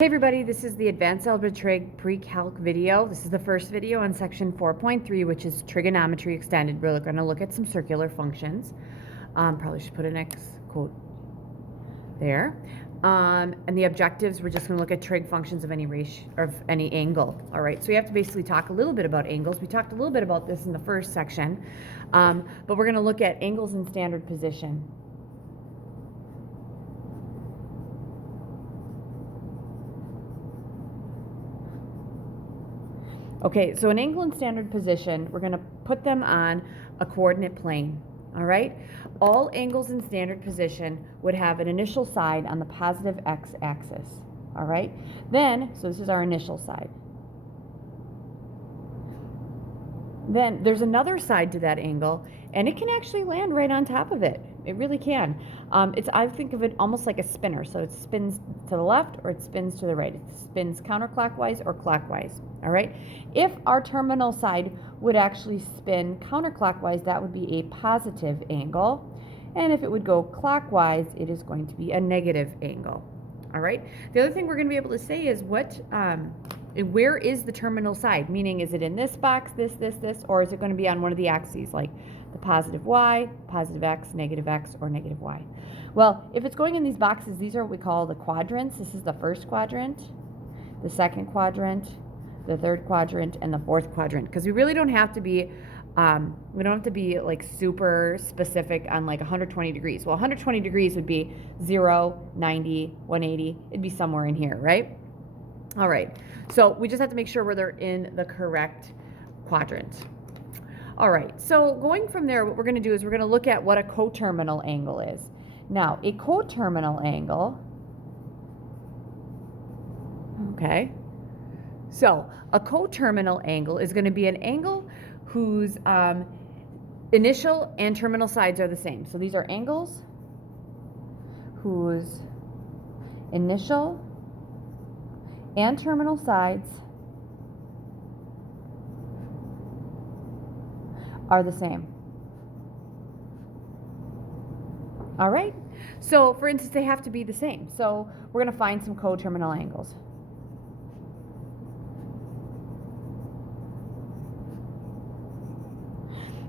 Hey everybody, this is the Advanced Algebra Trig Pre-Calc video. This is the first video on section 4.3, which is Trigonometry Extended. We're going to look at some circular functions. Probably should put an X quote there. And the objectives, we're just going to look at trig functions of any ratio, of any angle. All right, so we have to basically talk a little bit about angles. We talked a little bit about this in the first section, but we're going to look at angles in standard position. Okay, so an angle in standard position, we're going to put them on a coordinate plane, all right? All angles in standard position would have an initial side on the positive x-axis, all right? Then, so this is our initial side. Then there's another side to that angle, and it can actually land right on top of it. It really can. I think of it almost like a spinner. So it spins to the left or it spins to the right. It spins counterclockwise or clockwise. All right. If our terminal side would actually spin counterclockwise, that would be a positive angle. And if it would go clockwise, it is going to be a negative angle. All right. The other thing we're going to be able to say is where is the terminal side? Meaning, is it in this box, this, or is it going to be on one of the axes, like the positive y, positive x, or negative y? Well, if it's going in these boxes, these are what we call the quadrants. This is the first quadrant, the second quadrant, the third quadrant, and the fourth quadrant. Because we really don't have to be, we don't have to be like super specific on like 120 degrees. Well, 120 degrees would be 0, 90, 180. It'd be somewhere in here, right? All right, so we just have to make sure where they're in the correct quadrant. All right, so going from there, what we're going to do is we're going to look at what a coterminal angle is. Now, a coterminal angle, okay, so a coterminal angle is going to be an angle whose initial and terminal sides are the same. So these are angles whose initial and terminal sides are the same. All right, so for instance, they have to be the same. So we're going to find some coterminal angles.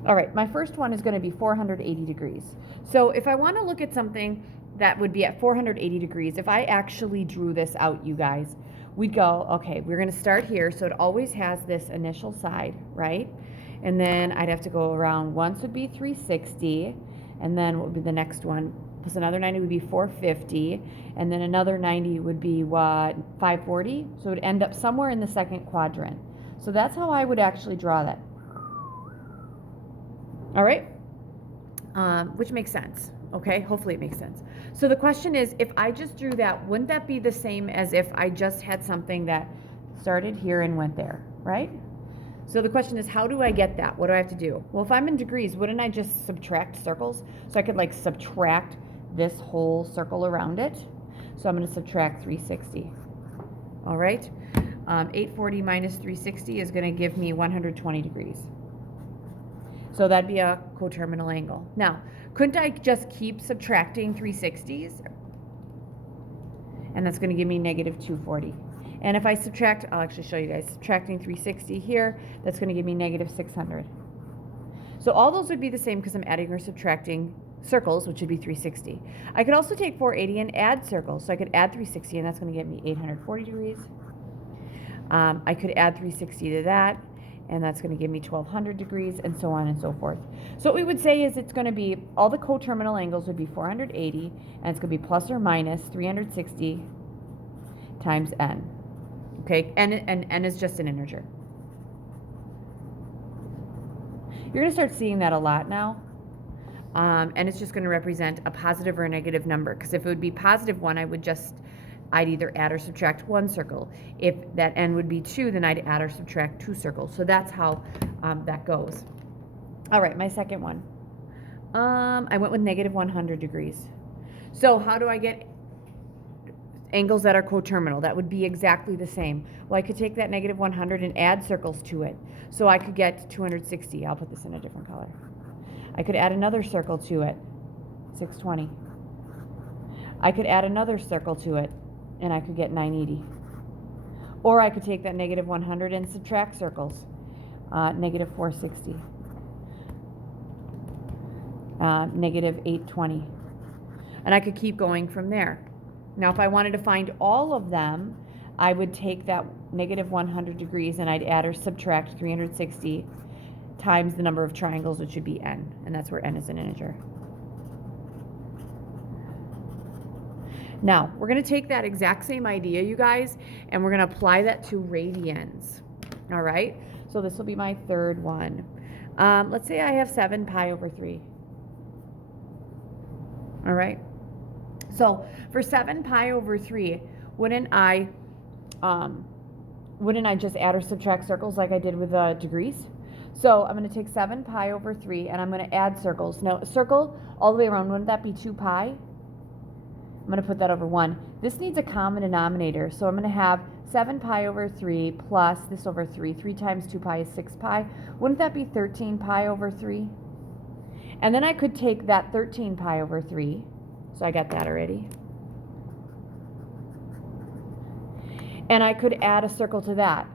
All right, my first one is going to be 480 degrees. So if I want to look at something that would be at 480 degrees, if I actually drew this out, you guys, we'd go, okay, we're going to start here. So it always has this initial side, right? And then I'd have to go around. Once would be 360, and then what would be the next one? Plus another 90 would be 450, and then another 90 would be what? 540? So it would end up somewhere in the second quadrant. So that's how I would actually draw that. All right? Which makes sense. Okay, hopefully it makes sense. So the question is, if I just drew that, wouldn't that be the same as if I just had something that started here and went there, right? So the question is, how do I get that? What do I have to do? Well, if I'm in degrees, wouldn't I just subtract circles? So I could like subtract this whole circle around it. So I'm going to subtract 360. All right? 840 minus 360 is going to give me 120 degrees. So that'd be a coterminal angle. Now, couldn't I just keep subtracting 360s? And that's going to give me negative 240. And if I subtract, I'll actually show you guys, subtracting 360 here, that's going to give me negative 600. So all those would be the same because I'm adding or subtracting circles, which would be 360. I could also take 480 and add circles. So I could add 360, and that's going to give me 840 degrees. I could add 360 to that, and that's going to give me 1200 degrees, and so on and so forth. So what we would say is it's going to be, all the coterminal angles would be 480, and it's going to be plus or minus 360 times n. Okay, and n is just an integer. You're going to start seeing that a lot now, and it's just going to represent a positive or a negative number, because if it would be positive 1, I'd either add or subtract 1 circle. If that n would be 2, then I'd add or subtract 2 circles. So that's how that goes. All right, my second one. I went with negative 100 degrees. So how do I get angles that are coterminal? That would be exactly the same. Well, I could take that negative 100 and add circles to it. So I could get 260. I'll put this in a different color. I could add another circle to it, 620. I could add another circle to it, and I could get 980. Or I could take that negative 100 and subtract circles. Negative 460. Negative 820. And I could keep going from there. Now, if I wanted to find all of them, I would take that negative 100 degrees and I'd add or subtract 360 times the number of triangles, which would be n. And that's where n is an integer. Now, we're going to take that exact same idea, you guys, and we're going to apply that to radians. All right? So this will be my third one. Let's say I have 7 pi over 3. All right? So for 7 pi over 3, wouldn't I just add or subtract circles like I did with degrees? So I'm going to take 7 pi over 3, and I'm going to add circles. Now, a circle all the way around, wouldn't that be 2 pi? I'm going to put that over 1. This needs a common denominator, so I'm going to have 7 pi over 3 plus this over 3. 3 times 2 pi is 6 pi. Wouldn't that be 13 pi over 3? And then I could take that 13 pi over 3, so I got that already. And I could add a circle to that.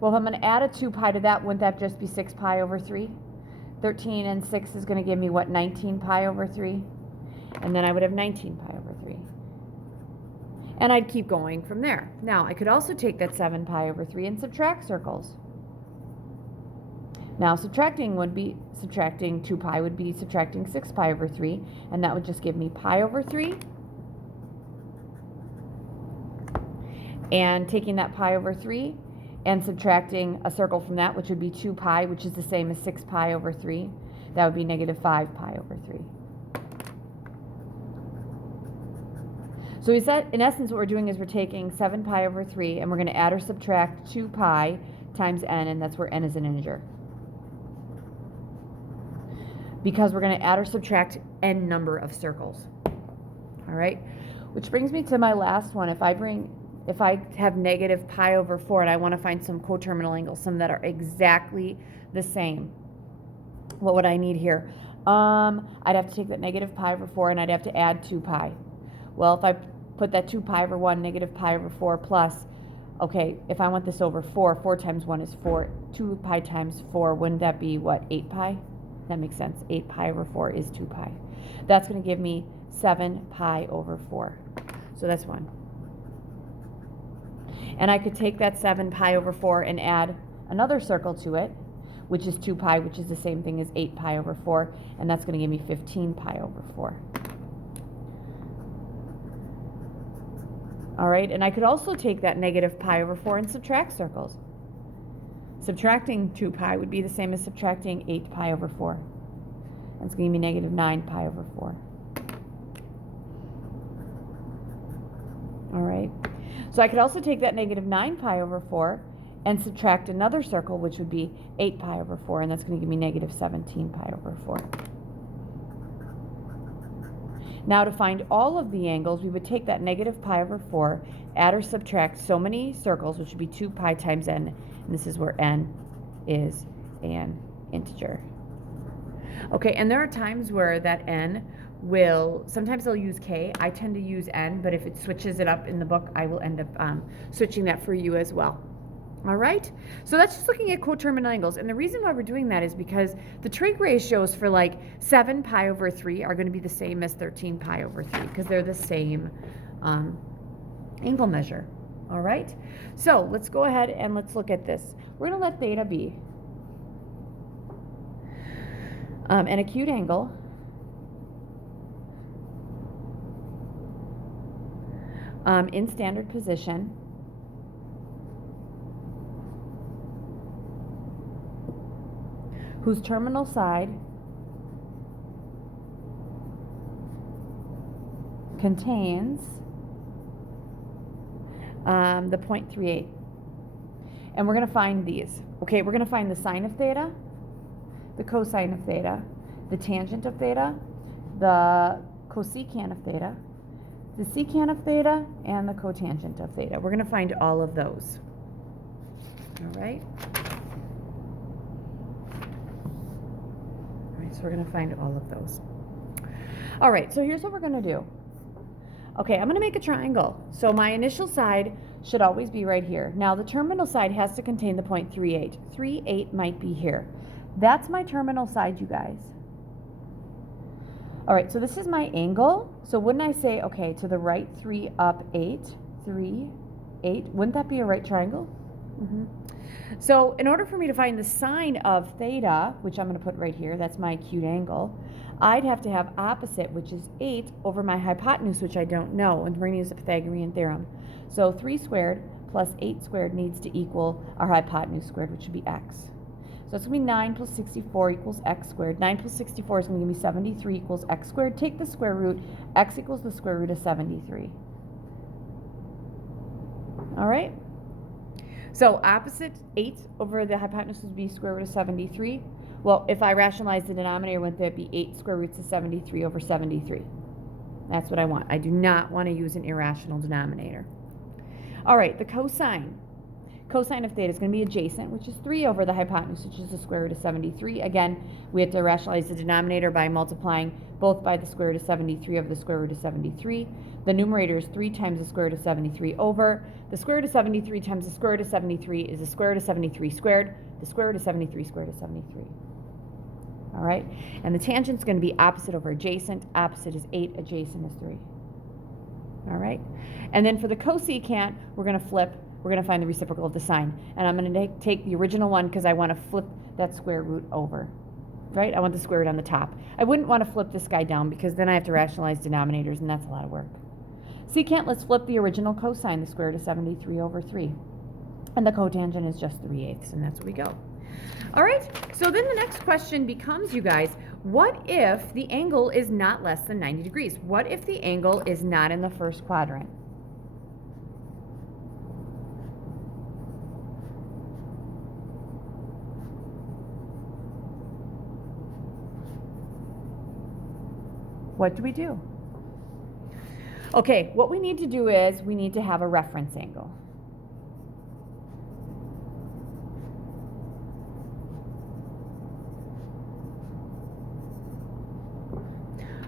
Well, if I'm going to add a 2 pi to that, wouldn't that just be 6 pi over 3? 13 and 6 is going to give me, what, 19 pi over 3? And then I would have 19 pi over 3. And I'd keep going from there. Now, I could also take that 7 pi over 3 and subtract circles. Now, subtracting 2 pi would be subtracting 6 pi over 3, and that would just give me pi over 3. And taking that pi over 3 and subtracting a circle from that, which would be 2 pi, which is the same as 6 pi over 3, that would be negative 5 pi over 3. So in essence, what we're doing is we're taking 7 pi over 3, and we're going to add or subtract 2 pi times n, and that's where n is an integer. Because we're going to add or subtract n number of circles. All right? Which brings me to my last one. If I have negative pi over 4 and I want to find some coterminal angles, some that are exactly the same, what would I need here? I'd have to take that negative pi over 4 and I'd have to add 2 pi. Well, if I put that 2 pi over 1, negative pi over 4 plus, okay, if I want this over 4, 4 times 1 is 4. 2 pi times 4, wouldn't that be, what, 8 pi? That makes sense. 8 pi over 4 is 2 pi. That's going to give me 7 pi over 4. So that's 1. And I could take that 7 pi over 4 and add another circle to it, which is 2 pi, which is the same thing as 8 pi over 4, and that's going to give me 15 pi over 4. All right, and I could also take that negative pi over 4 and subtract circles. Subtracting 2 pi would be the same as subtracting 8 pi over 4. That's going to give me negative 9 pi over 4. All right. So I could also take that negative 9 pi over 4 and subtract another circle, which would be 8 pi over 4, and that's going to give me negative 17 pi over 4. Now to find all of the angles, we would take that negative pi over 4, add or subtract so many circles, which would be 2 pi times n, and this is where n is an integer. Okay, and there are times where that n will, sometimes they'll use k. I tend to use n, but if it switches it up in the book, I will end up switching that for you as well. All right, so that's just looking at coterminal angles, and the reason why we're doing that is because the trig ratios for like 7 pi over 3 are going to be the same as 13 pi over 3 because they're the same angle measure. All right, so let's go ahead and let's look at this. We're going to let theta be an acute angle in standard position whose terminal side contains the 0.38. And we're going to find these. Okay, we're going to find the sine of theta, the cosine of theta, the tangent of theta, the cosecant of theta, the secant of theta, and the cotangent of theta. We're going to find all of those. All right? So we're going to find all of those. All right, so here's what we're going to do. Okay, I'm going to make a triangle. So my initial side should always be right here. Now the terminal side has to contain the point 3/8. 3/8 might be here. That's my terminal side, you guys. All right, so this is my angle. So wouldn't I say, okay, to the right 3 up 8, 3, 8, wouldn't that be a right triangle? So in order for me to find the sine of theta, which I'm going to put right here, that's my acute angle, I'd have to have opposite, which is 8, over my hypotenuse, which I don't know, and we're going to use the Pythagorean theorem. So 3 squared plus 8 squared needs to equal our hypotenuse squared, which would be x. So it's going to be 9 plus 64 equals x squared. 9 plus 64 is going to give me 73 equals x squared. Take the square root. X equals the square root of 73. All right? So opposite 8 over the hypotenuse would be square root of 73. Well, if I rationalize the denominator, wouldn't that be 8 square roots of 73 over 73? That's what I want. I do not want to use an irrational denominator. All right, the cosine. Cosine of theta is going to be adjacent, which is 3 over the hypotenuse, which is the square root of 73. Again, we have to rationalize the denominator by multiplying both by the square root of 73 over the square root of 73. The numerator is 3 times the square root of 73 over. The square root of 73 times the square root of 73 is the square root of 73 squared. The square root of 73 squared is 73. All right? And the tangent is going to be opposite over adjacent. Opposite is 8, adjacent is 3. All right? And then for the cosecant, we're going to flip. We're going to find the reciprocal of the sine. And I'm going to take the original one because I want to flip that square root over. Right? I want the square root on the top. I wouldn't want to flip this guy down because then I have to rationalize denominators, and that's a lot of work. Secant, let's flip the original cosine, the square root of 73 over 3. And the cotangent is just 3/8, and that's where we go. All right, so then the next question becomes, you guys, what if the angle is not less than 90 degrees? What if the angle is not in the first quadrant? What do we do? Okay, what we need to do is we need to have a reference angle.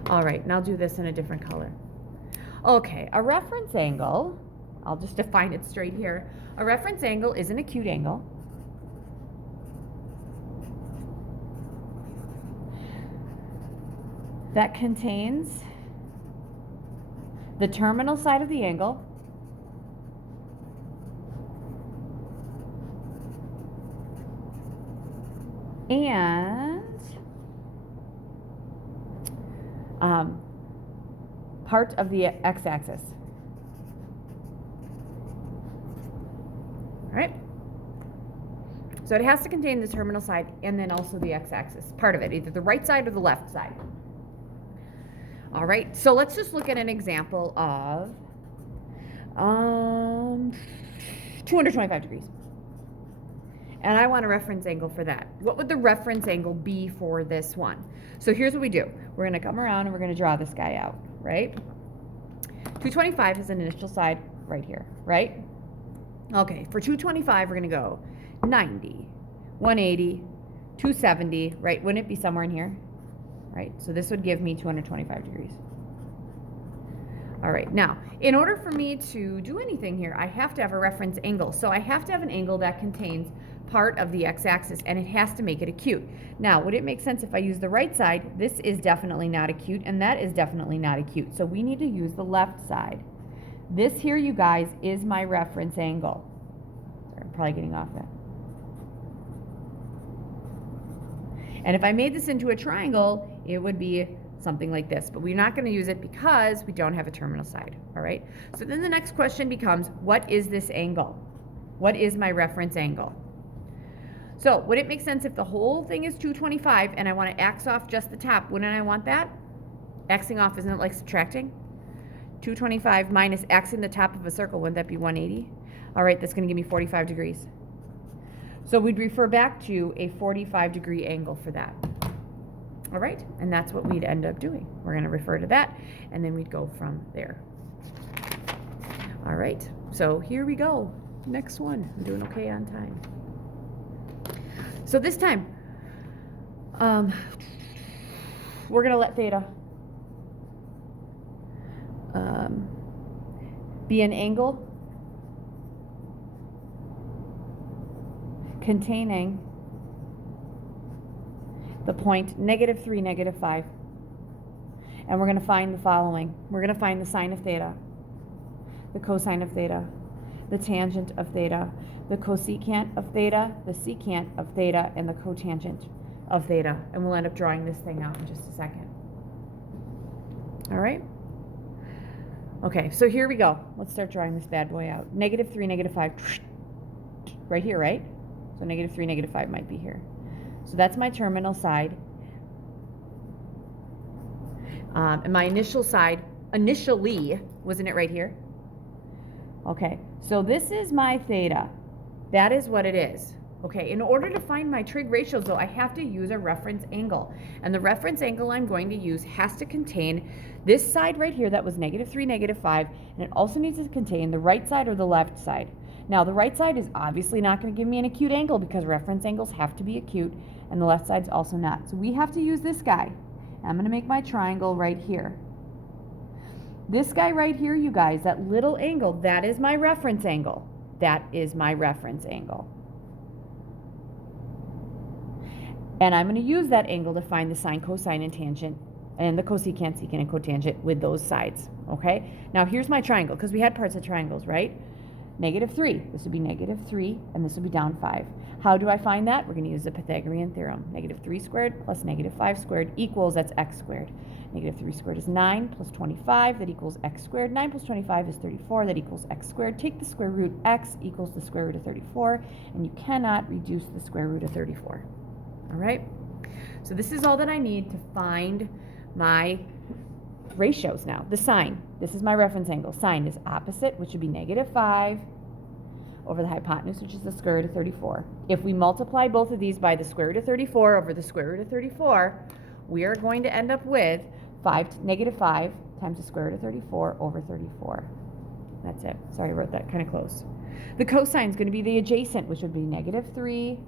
All right, and I'll do this in a different color. Okay, a reference angle, I'll just define it straight here. A reference angle is an acute angle. That contains the terminal side of the angle and part of the x-axis. All right? So it has to contain the terminal side and then also the x-axis, part of it, either the right side or the left side. All right, so let's just look at an example of 225 degrees. And I want a reference angle for that. What would the reference angle be for this one? So here's what we do. We're going to come around and we're going to draw this guy out, right? 225 is an initial side right here, right? Okay, for 225, we're going to go 90, 180, 270, right? Wouldn't it be somewhere in here? Right, so this would give me 225 degrees. All right, now, in order for me to do anything here, I have to have a reference angle. So I have to have an angle that contains part of the x-axis, and it has to make it acute. Now, would it make sense if I use the right side? This is definitely not acute, and that is definitely not acute. So we need to use the left side. This here, you guys, is my reference angle. Sorry, I'm probably getting off that. And if I made this into a triangle, it would be something like this. But we're not going to use it because we don't have a terminal side. All right? So then the next question becomes, what is this angle? What is my reference angle? So would it make sense if the whole thing is 225 and I want to X off just the top? Wouldn't I want that? Xing off, isn't it like subtracting? 225 minus Xing the top of a circle, wouldn't that be 180? All right, that's going to give me 45 degrees. So we'd refer back to a 45-degree angle for that. All right, and that's what we'd end up doing. We're going to refer to that, and then we'd go from there. All right, so here we go. Next one. I'm doing okay on time. So this time, we're going to let theta be an angle containing the point -3, -5. And we're going to find the following. We're going to find the sine of theta, the cosine of theta, the tangent of theta, the cosecant of theta, the secant of theta, and the cotangent of theta. And we'll end up drawing this thing out in just a second. All right? Okay, so here we go. Let's start drawing this bad boy out. -3, -5. Right here, right? So -3, -5 might be here. So that's my terminal side. And my initial side, initially, wasn't it right here? Okay, so this is my theta. That is what it is. Okay, in order to find my trig ratios, though, I have to use a reference angle. And the reference angle I'm going to use has to contain this side right here that was -3, -5, and it also needs to contain the right side or the left side. Now, the right side is obviously not going to give me an acute angle because reference angles have to be acute, and the left side's also not. So we have to use this guy. I'm going to make my triangle right here. This guy right here, you guys, that little angle, that is my reference angle. That is my reference angle. And I'm going to use that angle to find the sine, cosine, and tangent, and the cosecant, secant, and cotangent with those sides, okay? Now, here's my triangle, because we had parts of triangles, right? -3, this would be -3, and this would be down 5. How do I find that? We're going to use the Pythagorean theorem. -3 squared plus -5 squared equals, that's x squared. -3 squared is 9 plus 25, that equals x squared. 9 plus 25 is 34, that equals x squared. Take the square root, x equals the square root of 34, and you cannot reduce the square root of 34. All right? So this is all that I need to find my ratios now. The sine, this is my reference angle. Sine is opposite, which would be -5, over the hypotenuse, which is the square root of 34. If we multiply both of these by the square root of 34 over the square root of 34, we are going to end up with -5 times the square root of 34 over 34. That's it. Sorry, I wrote that kind of close. The cosine is going to be the adjacent, which would be -3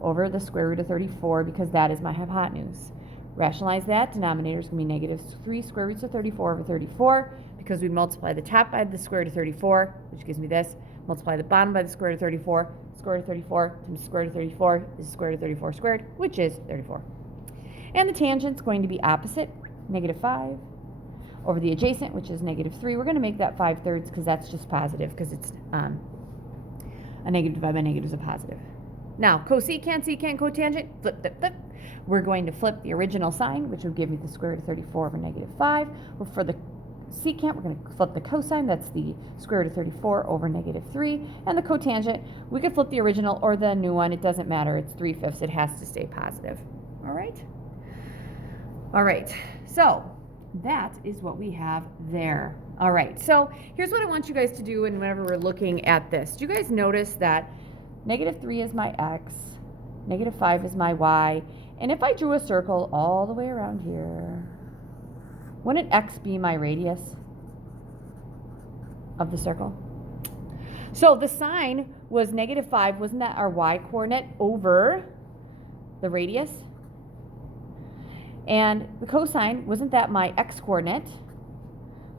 over the square root of 34, because that is my hypotenuse. Rationalize that. Denominator is going to be -3 square roots of 34 over 34, because we multiply the top by the square root of 34, which gives me this. Multiply the bottom by the square root of 34. Square root of 34 times the square root of 34 is the square root of 34 squared, which is 34. And the tangent is going to be opposite, -5, over the adjacent, which is -3. We're going to make that 5/3 because that's just positive, because it's a negative divided by negative is a positive. Now, cosecant, secant, cotangent, flip, flip, flip. We're going to flip the original sign, which would give me the square root of 34 over -5. Well, for the secant, we're going to flip the cosine. That's the square root of 34 over -3. And the cotangent, we could flip the original or the new one. It doesn't matter. It's 3/5. It has to stay positive. All right? All right. So that is what we have there. All right. So here's what I want you guys to do whenever we're looking at this. Do you guys notice that -3 is my x, -5 is my y, and if I drew a circle all the way around here, wouldn't x be my radius of the circle? So the sine was -5, wasn't that our y coordinate over the radius? And the cosine, wasn't that my x coordinate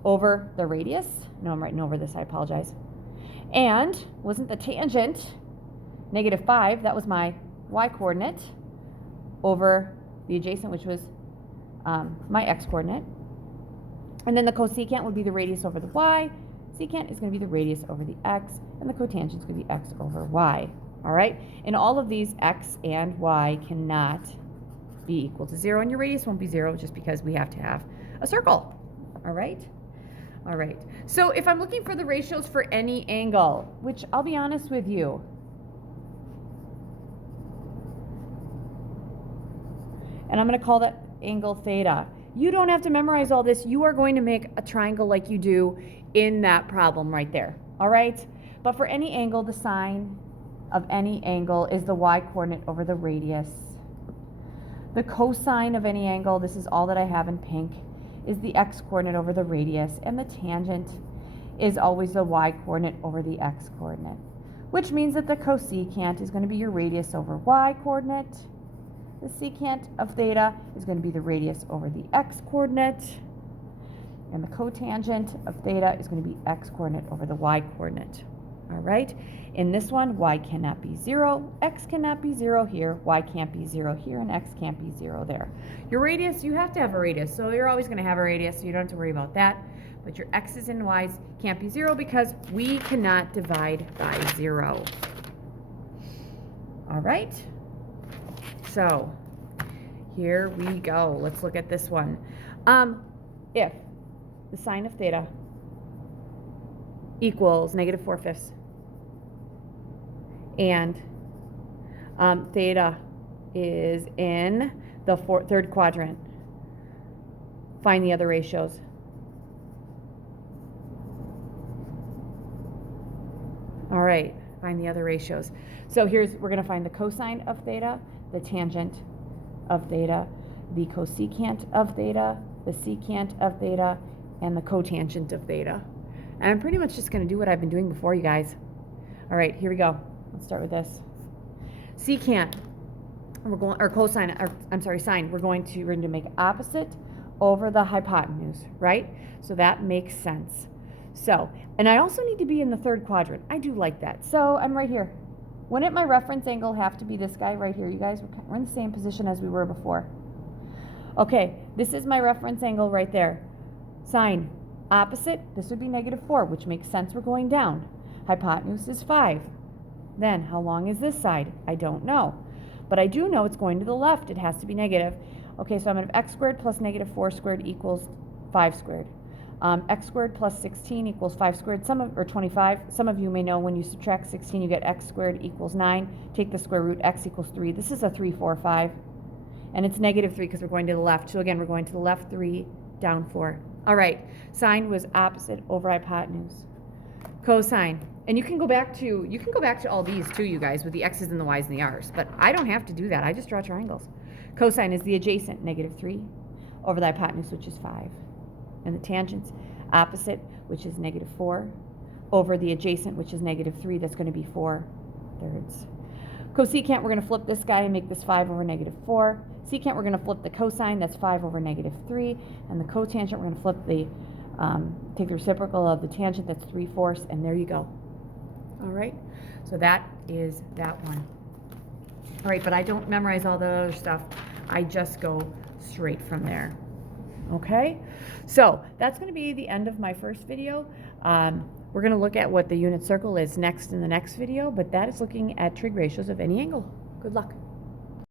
over the radius? No, I'm writing over this, I apologize. And wasn't the tangent -5, that was my y coordinate over the adjacent, which was my x coordinate. And then the cosecant would be the radius over the y. Secant is going to be the radius over the x, and the cotangent is going to be x over y. All right? And all of these x and y cannot be equal to 0, and your radius won't be 0 just because we have to have a circle. All right? All right. So if I'm looking for the ratios for any angle, which I'll be honest with you, and I'm going to call that angle theta. You don't have to memorize all this. You are going to make a triangle like you do in that problem right there. All right? But for any angle, the sine of any angle is the y coordinate over the radius. The cosine of any angle, this is all that I have in pink, is the x coordinate over the radius. And the tangent is always the y coordinate over the x coordinate, which means that the cosecant is going to be your radius over y coordinate. The secant of theta is going to be the radius over the x coordinate, and the cotangent of theta is going to be x coordinate over the y coordinate. All right. In this one, y cannot be 0, x cannot be 0 here, y can't be 0 here, and x can't be 0 there. Your radius, you have to have a radius, so you're always going to have a radius, so you don't have to worry about that. But your x's and y's can't be 0 because we cannot divide by 0. All right. So here we go. Let's look at this one. If the sine of theta equals -4/5 and theta is in the third quadrant, find the other ratios. All right, find the other ratios. So we're going to find the cosine of theta, the tangent of theta, the cosecant of theta, the secant of theta, and the cotangent of theta. And I'm pretty much just going to do what I've been doing before, you guys. All right, here we go. Let's start with this. Secant, sine, we're going to make opposite over the hypotenuse, right? So that makes sense. So, and I also need to be in the third quadrant. I do like that. So I'm right here. Wouldn't my reference angle have to be this guy right here? You guys, we're in the same position as we were before. Okay, this is my reference angle right there. Sine, opposite, this would be -4, which makes sense, we're going down. Hypotenuse is 5. Then, how long is this side? I don't know. But I do know it's going to the left. It has to be negative. Okay, so I'm going to have x squared plus -4 squared equals 5 squared. X squared plus 16 equals 5 squared, or 25. Some of you may know when you subtract 16, you get x squared equals 9. Take the square root, x equals 3. This is a 3, 4, 5. And it's -3 because we're going to the left. So again, we're going to the left 3, down 4. All right, sine was opposite over hypotenuse. Cosine, and you can go back to all these too, you guys, with the x's and the y's and the r's. But I don't have to do that. I just draw triangles. Cosine is the adjacent, -3, over the hypotenuse, which is 5. And the tangent's opposite, which is -4, over the adjacent, which is -3. That's going to be 4/3. Cosecant, we're going to flip this guy and make this 5 over -4. Secant, we're going to flip the cosine, that's 5 over -3. And the cotangent, we're going to flip take the reciprocal of the tangent, that's 3/4, and there you go. All right, so that is that one. All right, but I don't memorize all the other stuff. I just go straight from there. Okay, so that's going to be the end of my first video. We're going to look at what the unit circle is next in the next video, but that is looking at trig ratios of any angle. Good luck.